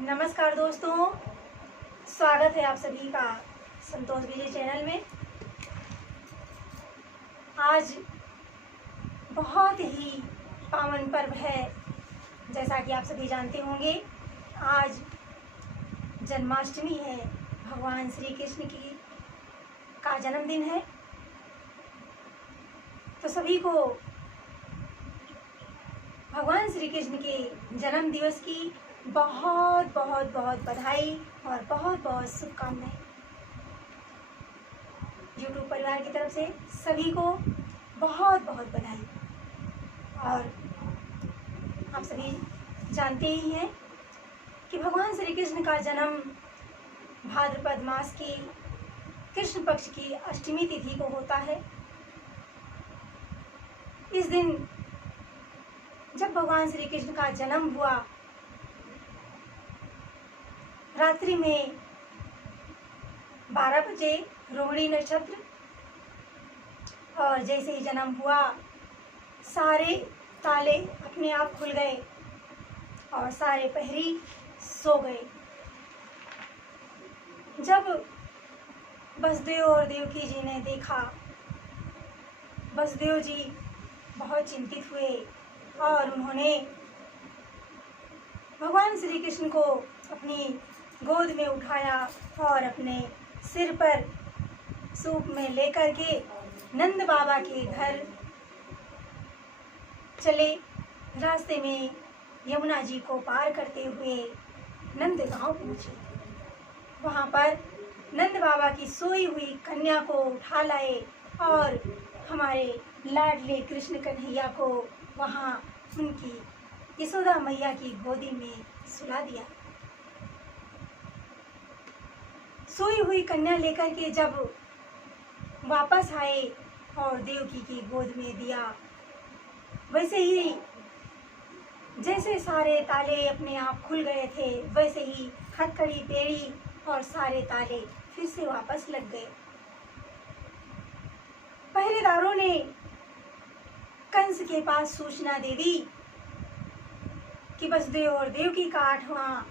नमस्कार दोस्तों, स्वागत है आप सभी का संतोष विजय चैनल में। आज बहुत ही पावन पर्व है, जैसा कि आप सभी जानते होंगे। आज जन्माष्टमी है, भगवान श्री कृष्ण की का जन्मदिन है। तो सभी को भगवान श्री कृष्ण के जन्म दिवस की बहुत बहुत बहुत बधाई और बहुत बहुत शुभकामनाएं। यूट्यूब परिवार की तरफ से सभी को बहुत बहुत बधाई। और आप सभी जानते ही हैं कि भगवान श्री कृष्ण का जन्म भाद्रपद मास की कृष्ण पक्ष की अष्टमी तिथि को होता है। इस दिन जब भगवान श्री कृष्ण का जन्म हुआ, रात्रि में 12 बजे रोहिणी नक्षत्र, और जैसे ही जन्म हुआ सारे ताले अपने आप खुल गए और सारे पहरी सो गए। जब वसुदेव और देवकी जी ने देखा, वसुदेव जी बहुत चिंतित हुए और उन्होंने भगवान श्री कृष्ण को अपनी गोद में उठाया और अपने सिर पर सूप में लेकर के नंद बाबा के घर चले। रास्ते में यमुना जी को पार करते हुए नंद गांव पहुंचे। वहां पर नंद बाबा की सोई हुई कन्या को उठा लाए और हमारे लाडले कृष्ण कन्हैया को वहां उनकी यशोदा मैया की गोदी में सुला दिया। सोई हुई कन्या लेकर के जब वापस आए और देवकी की गोद में दिया, वैसे ही जैसे सारे ताले अपने आप खुल गए थे, वैसे ही हथकड़ी पेड़ी और सारे ताले फिर से वापस लग गए। पहरेदारों ने कंस के पास सूचना दे दी कि वसुदेव और देवकी का 8वां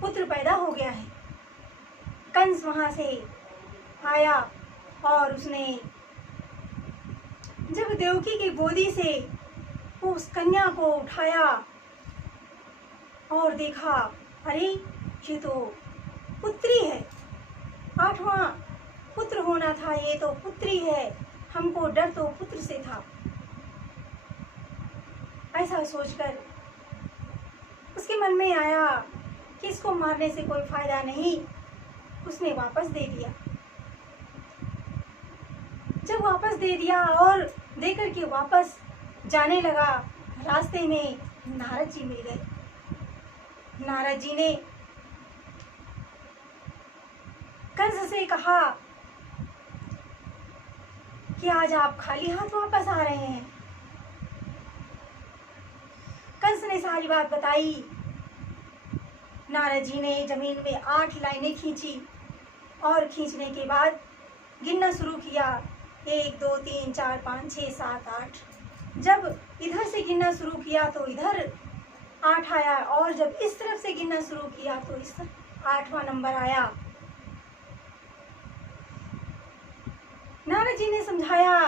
पुत्र पैदा हो गया है। कंस वहां से आया और उसने जब देवकी की गोदी से उस कन्या को उठाया और देखा, अरे ये तो पुत्री है, 8वां पुत्र होना था, ये तो पुत्री है, हमको डर तो पुत्र से था। ऐसा सोचकर उसके मन में आया कि इसको मारने से कोई फायदा नहीं, उसने वापस दे दिया। जब वापस दे दिया और देकर के वापस जाने लगा, रास्ते में नारद जी मिल गए। नारद जी ने कंस से कहा कि आज आप खाली हाथ वापस आ रहे हैं। कंस ने सारी बात बताई। नारद जी ने जमीन में 8 लाइनें खींची और खींचने के बाद गिनना शुरू किया, 1 2 3 4 5 6 7 8। जब इधर से गिनना शुरू किया तो इधर 8 आया, और जब इस तरफ से गिनना शुरू किया तो इस 8वां नंबर आया। नारद जी ने समझाया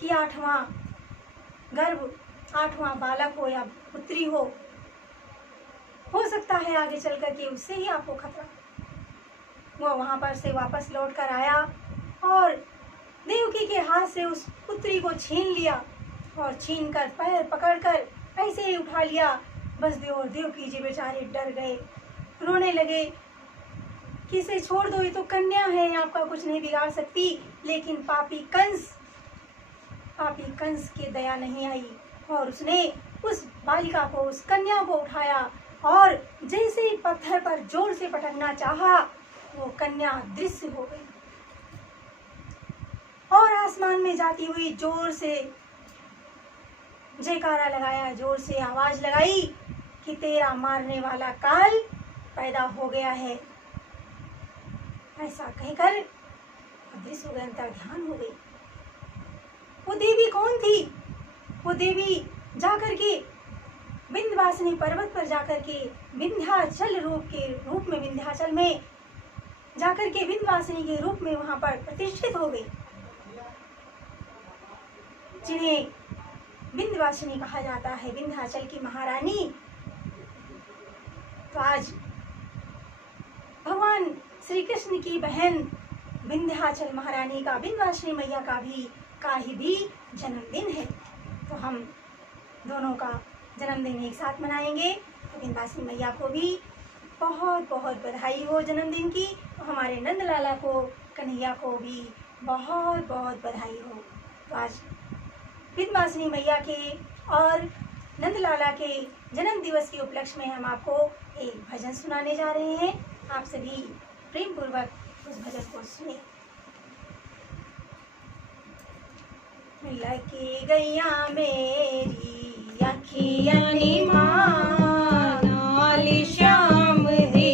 कि 8वां गर्भ, 8वां बालक हो या पुत्री हो सकता है आगे चल कर के उससे ही आपको खतरा। वो वहां पर से वापस लौट कर आया और देवकी के हाथ से उस पुत्री को छीन लिया और छीन कर पैर पकड़कर ऐसे ही उठा लिया। वसुदेव और देवकी जी बेचारे डर गए, रोने लगे कि इसे छोड़ दो, ये तो कन्या है, आपका कुछ नहीं बिगाड़ सकती। लेकिन पापी कंस की दया नहीं आई और उसने उस बालिका को, उस कन्या को उठाया और जैसे ही पत्थर पर जोर से पटकना चाहा, वो कन्या दृश्य हो गई और आसमान में जाती हुई जोर से जयकारा लगाया, जोर से आवाज लगाई कि तेरा मारने वाला काल पैदा हो गया है। ऐसा कहकर अदृश्य हो गए, अंतर्ध्यान हो गई। वो देवी कौन थी? वो देवी जाकर के बिंद विंध्यवासिनी पर्वत पर जाकर के विंध्याचल रूप में विंध्याचल में जाकर के विंध्यवासिनी के रूप में वहां पर प्रतिष्ठित हो गई, जिन्हें विंध्यवासिनी कहा जाता है, विंध्याचल की महारानी। तो आज भगवान श्री कृष्ण की बहन विंध्याचल महारानी का, विंध्यवासिनी मैया का ही जन्मदिन है। तो हम दोनों का जन्मदिन एक साथ मनाएंगे। तो विंध्यवासिनी मैया को भी बहुत बहुत बधाई हो जन्मदिन की, और हमारे नंदलाला को, कन्हैया को भी बहुत बहुत बधाई हो। तो आज विंध्यवासिनी मैया के और नंदलाला के जन्म दिवस के उपलक्ष्य में हम आपको एक भजन सुनाने जा रहे हैं। आप सभी प्रेम पूर्वक उस भजन को सुने। लगी गैया मेरी अखियाँ निमां, नाल श्याम रे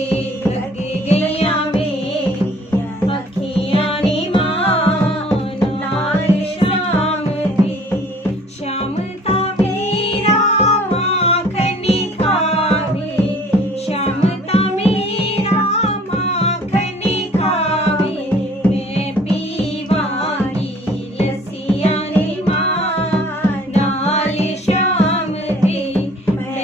लगी गैया मेरी अखियाँ निमां, नाल श्याम रे श्याम ता मेरा माखनी खावे, श्याम ता मेरा माखनी खावे, मैं पीवांगी लस्सियाँ निमां, नाल श्याम रे मैं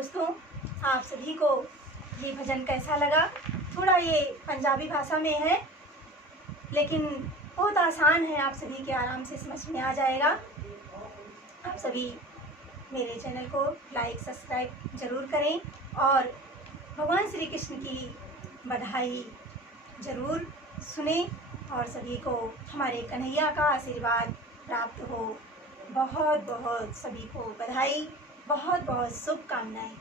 दोस्तों, आप सभी को ये भजन कैसा लगा? थोड़ा ये पंजाबी भाषा में है, लेकिन बहुत आसान है, आप सभी के आराम से समझ में आ जाएगा। आप सभी मेरे चैनल को लाइक सब्सक्राइब जरूर करें और भगवान श्री कृष्ण की बधाई जरूर सुने और सभी को हमारे कन्हैया का आशीर्वाद प्राप्त हो। बहुत बहुत सभी को बधाई, बहुत बहुत शुभकामनाएं।